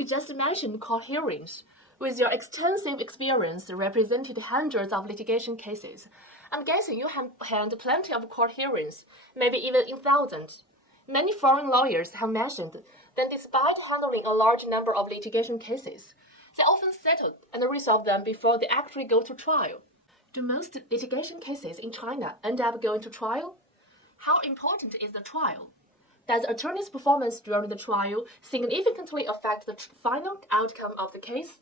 You just mentioned court hearings. With your extensive experience represented hundreds of litigation cases, I'm guessing you have had plenty of court hearings, maybe even in thousands. Many foreign lawyers have mentioned that despite handling a large number of litigation cases, they often settle and resolve them before they actually go to trial. Do most litigation cases in China end up going to trial? How important is the trial? Does the attorney's performance during the trial significantly affect the final outcome of the case?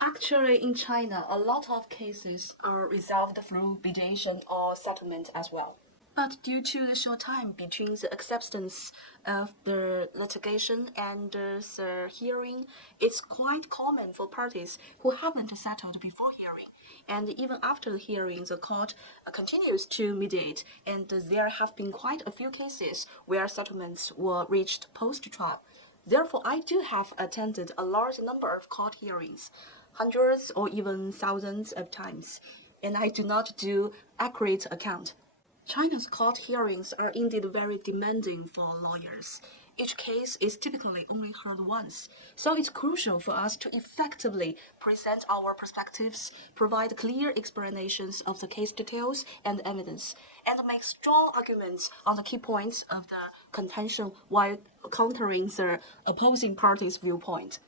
Actually, in China, a lot of cases are resolved through mediation or settlement as well. But due to the short time between the acceptance of the litigation and the hearing, it's quite common for parties who haven't settled before hearing. And even after the hearing, the court continues to mediate, and there have been quite a few cases where settlements were reached post-trial. Therefore, I do have attended a large number of court hearings, hundreds or even thousands of times, and I do not do accurate account. China's court hearings are indeed very demanding for lawyers. Each case is typically only heard once, so it's crucial for us to effectively present our perspectives, provide clear explanations of the case details and evidence, and make strong arguments on the key points of the contention while countering the opposing party's viewpoint.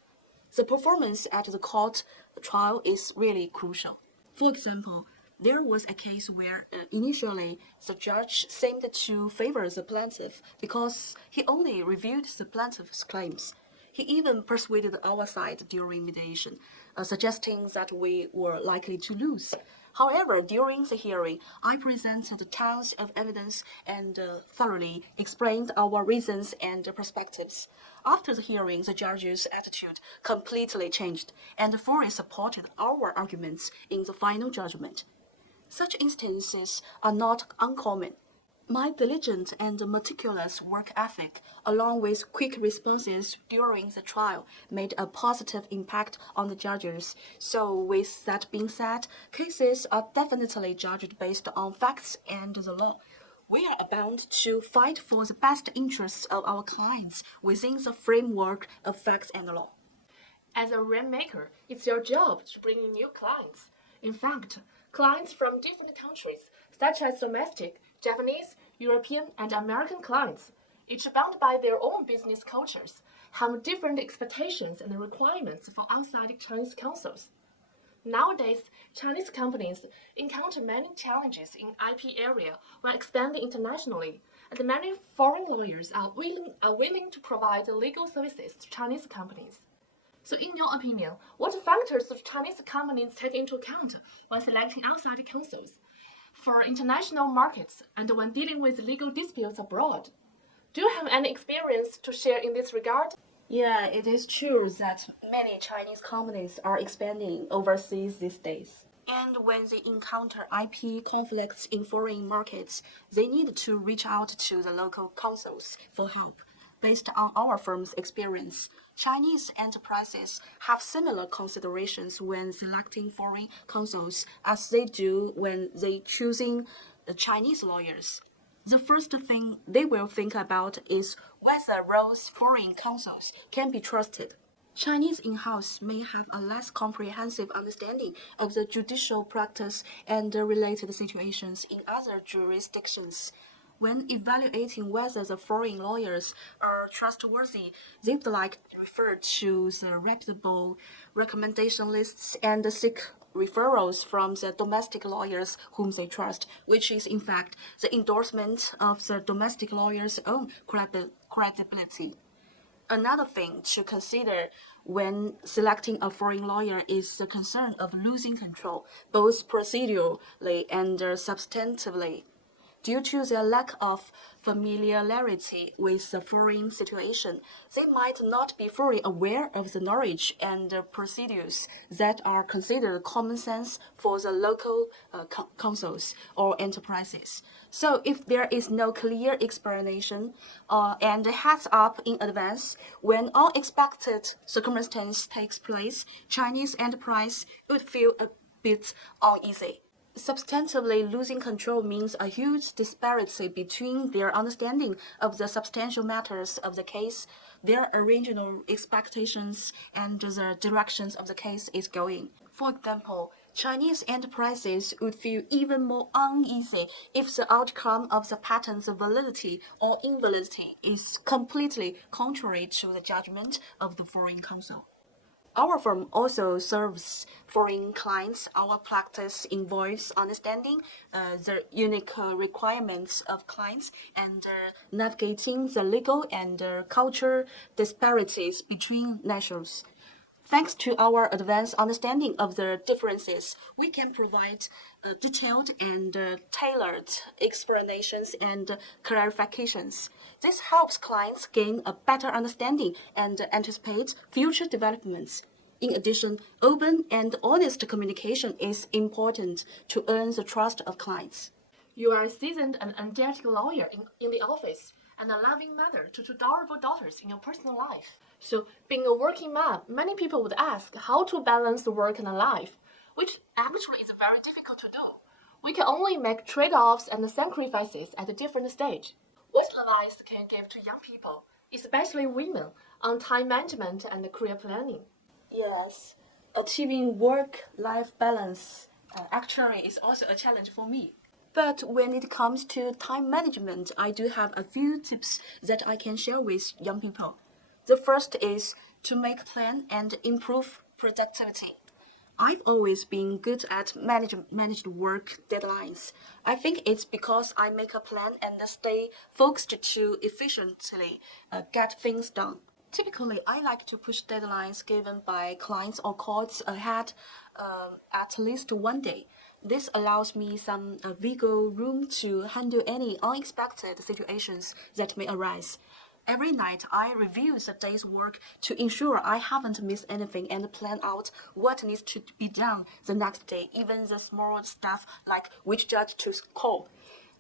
The performance at the court trial is really crucial. For example, there was a case where initially the judge seemed to favor the plaintiff because he only reviewed the plaintiff's claims. He even persuaded our side during mediation, suggesting that we were likely to lose. However, during the hearing, I presented tons of evidence and thoroughly explained our reasons and perspectives. After the hearing, the judge's attitude completely changed and fully supported our arguments in the final judgment. Such instances are not uncommon. My diligent and meticulous work ethic, along with quick responses during the trial, made a positive impact on the judges. So, with that being said, cases are definitely judged based on facts and the law. We are bound to fight for the best interests of our clients within the framework of facts and law. As a rainmaker, it's your job to bring in new clients. In fact, clients from different countries, such as domestic, Japanese, European, and American clients, each bound by their own business cultures, have different expectations and requirements for outside Chinese counsels. Nowadays, Chinese companies encounter many challenges in IP area when expanding internationally, and many foreign lawyers are willing to provide legal services to Chinese companies. So in your opinion, what factors do Chinese companies take into account when selecting outside counsels for international markets and when dealing with legal disputes abroad? Do you have any experience to share in this regard? Yeah, it is true that many Chinese companies are expanding overseas these days. And when they encounter IP conflicts in foreign markets, they need to reach out to the local counsels for help. Based on our firm's experience, Chinese enterprises have similar considerations when selecting foreign counsels as they do when they choosing Chinese lawyers. The first thing they will think about is whether those foreign counsels can be trusted. Chinese in-house may have a less comprehensive understanding of the judicial practice and related situations in other jurisdictions. When evaluating whether the foreign lawyers are trustworthy, they would like to refer to the reputable recommendation lists and seek referrals from the domestic lawyers whom they trust, which is in fact the endorsement of the domestic lawyer's own credibility. Another thing to consider when selecting a foreign lawyer is the concern of losing control, both procedurally and substantively. Due to their lack of familiarity with the foreign situation, they might not be fully aware of the knowledge and procedures that are considered common sense for the local councils or enterprises. So if there is no clear explanation and heads up in advance, when unexpected circumstance takes place, Chinese enterprise would feel a bit uneasy. Substantively losing control means a huge disparity between their understanding of the substantial matters of the case, their original expectations, and the directions of the case is going. For example, Chinese enterprises would feel even more uneasy if the outcome of the patent's validity or invalidity is completely contrary to the judgment of the foreign counsel. Our firm also serves foreign clients. Our practice involves understanding the unique requirements of clients and navigating the legal and cultural disparities between nations. Thanks to our advanced understanding of the differences, we can provide detailed and tailored explanations and clarifications. This helps clients gain a better understanding and anticipate future developments. In addition, open and honest communication is important to earn the trust of clients. You are a seasoned and energetic lawyer in the office and a loving mother to two adorable daughters in your personal life. So, being a working mom, many people would ask how to balance the work and the life, which actually is very difficult to do. We can only make trade-offs and sacrifices at a different stage. What advice can you give to young people, especially women, on time management and career planning? Yes, achieving work-life balance actually is also a challenge for me. But when it comes to time management, I do have a few tips that I can share with young people. The first is to make a plan and improve productivity. I've always been good at managed work deadlines. I think it's because I make a plan and stay focused to efficiently get things done. Typically, I like to push deadlines given by clients or courts ahead at least one day. This allows me some wiggle room to handle any unexpected situations that may arise. Every night, I review the day's work to ensure I haven't missed anything and plan out what needs to be done the next day, even the small stuff like which judge to call.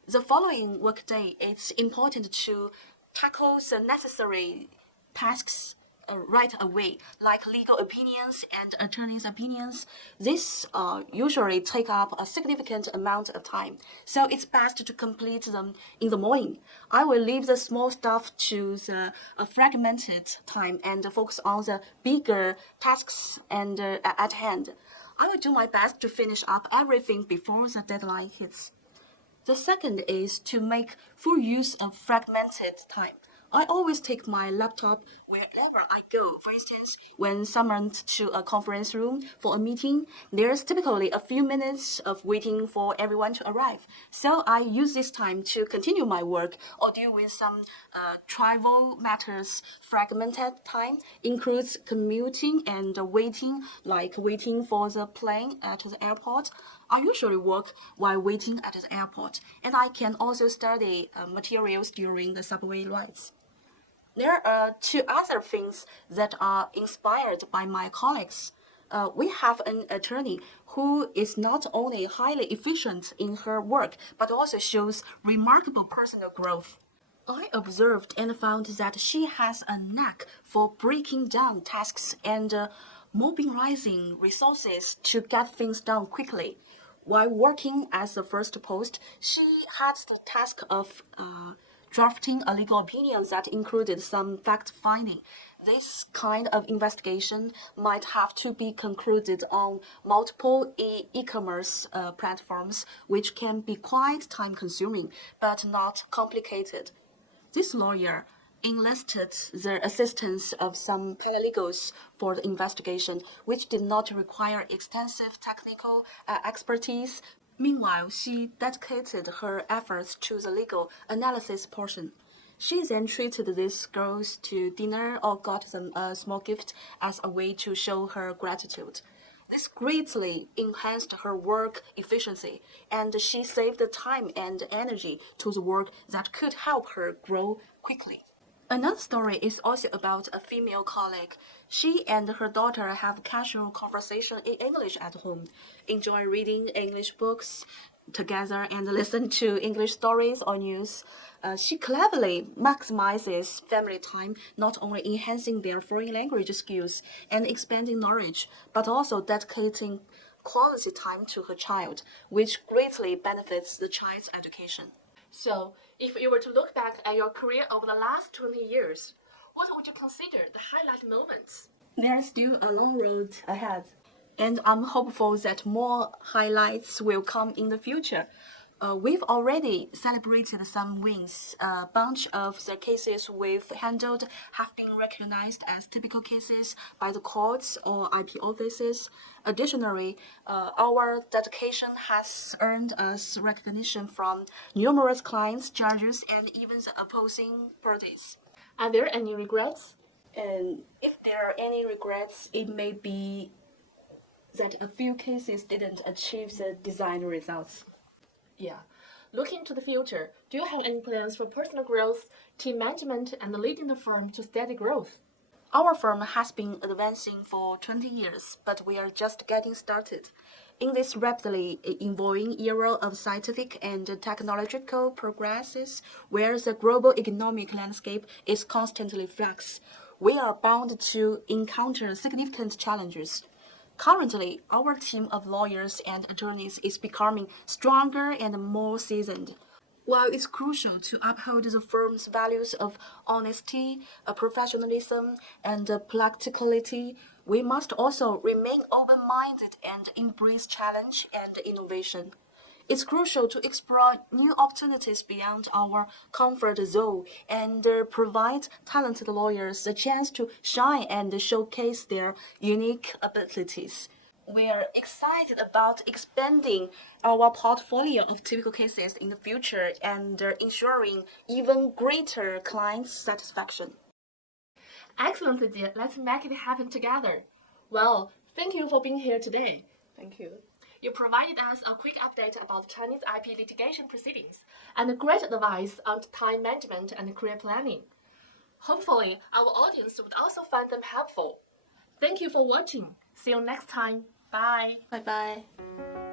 The following workday, it's important to tackle the necessary tasks right away, like legal opinions and attorneys' opinions. This usually take up a significant amount of time, so it's best to complete them in the morning. I will leave the small stuff to the fragmented time and focus on the bigger tasks and at hand. I will do my best to finish up everything before the deadline hits. The second is to make full use of fragmented time. I always take my laptop wherever I go. For instance, when summoned to a conference room for a meeting, there's typically a few minutes of waiting for everyone to arrive. So I use this time to continue my work or deal with some trivial matters. Fragmented time includes commuting and waiting, like waiting for the plane at the airport. I usually work while waiting at the airport, and I can also study materials during the subway rides. There are two other things that are inspired by my colleagues. We have an attorney who is not only highly efficient in her work, but also shows remarkable personal growth. I observed and found that she has a knack for breaking down tasks and mobilizing resources to get things done quickly. While working as the first post, she had the task of drafting a legal opinion that included some fact-finding. This kind of investigation might have to be concluded on multiple e-commerce platforms, which can be quite time-consuming, but not complicated. This lawyer enlisted the assistance of some paralegals for the investigation, which did not require extensive technical expertise. Meanwhile, she dedicated her efforts to the legal analysis portion. She then treated these girls to dinner or got them a small gift as a way to show her gratitude. This greatly enhanced her work efficiency, and she saved the time and energy to the work that could help her grow quickly. Another story is also about a female colleague. She and her daughter have casual conversation in English at home, enjoy reading English books together and listen to English stories or news. She cleverly maximizes family time, not only enhancing their foreign language skills and expanding knowledge, but also dedicating quality time to her child, which greatly benefits the child's education. So, if you were to look back at your career over the last 20 years, what would you consider the highlight moments? There's still a long road ahead, and I'm hopeful that more highlights will come in the future. We've already celebrated some wins. A bunch of the cases we've handled have been recognized as typical cases by the courts or IP offices. Additionally, our dedication has earned us recognition from numerous clients, judges, and even the opposing parties. Are there any regrets? And if there are any regrets, it may be that a few cases didn't achieve the desired results. Yeah. Looking to the future, do you have any plans for personal growth, team management, and leading the firm to steady growth? Our firm has been advancing for 20 years, but we are just getting started. In this rapidly evolving era of scientific and technological progresses, where the global economic landscape is constantly flux, we are bound to encounter significant challenges. Currently, our team of lawyers and attorneys is becoming stronger and more seasoned. While it's crucial to uphold the firm's values of honesty, professionalism, and practicality, we must also remain open minded and embrace challenge and innovation. It's crucial to explore new opportunities beyond our comfort zone and provide talented lawyers the chance to shine and showcase their unique abilities. We are excited about expanding our portfolio of typical cases in the future and ensuring even greater client satisfaction. Excellent, Jie. Let's make it happen together. Well, thank you for being here today. Thank you. You provided us a quick update about Chinese IP litigation proceedings and great advice on time management and career planning. Hopefully, our audience would also find them helpful. Thank you for watching. See you next time. Bye. Bye bye.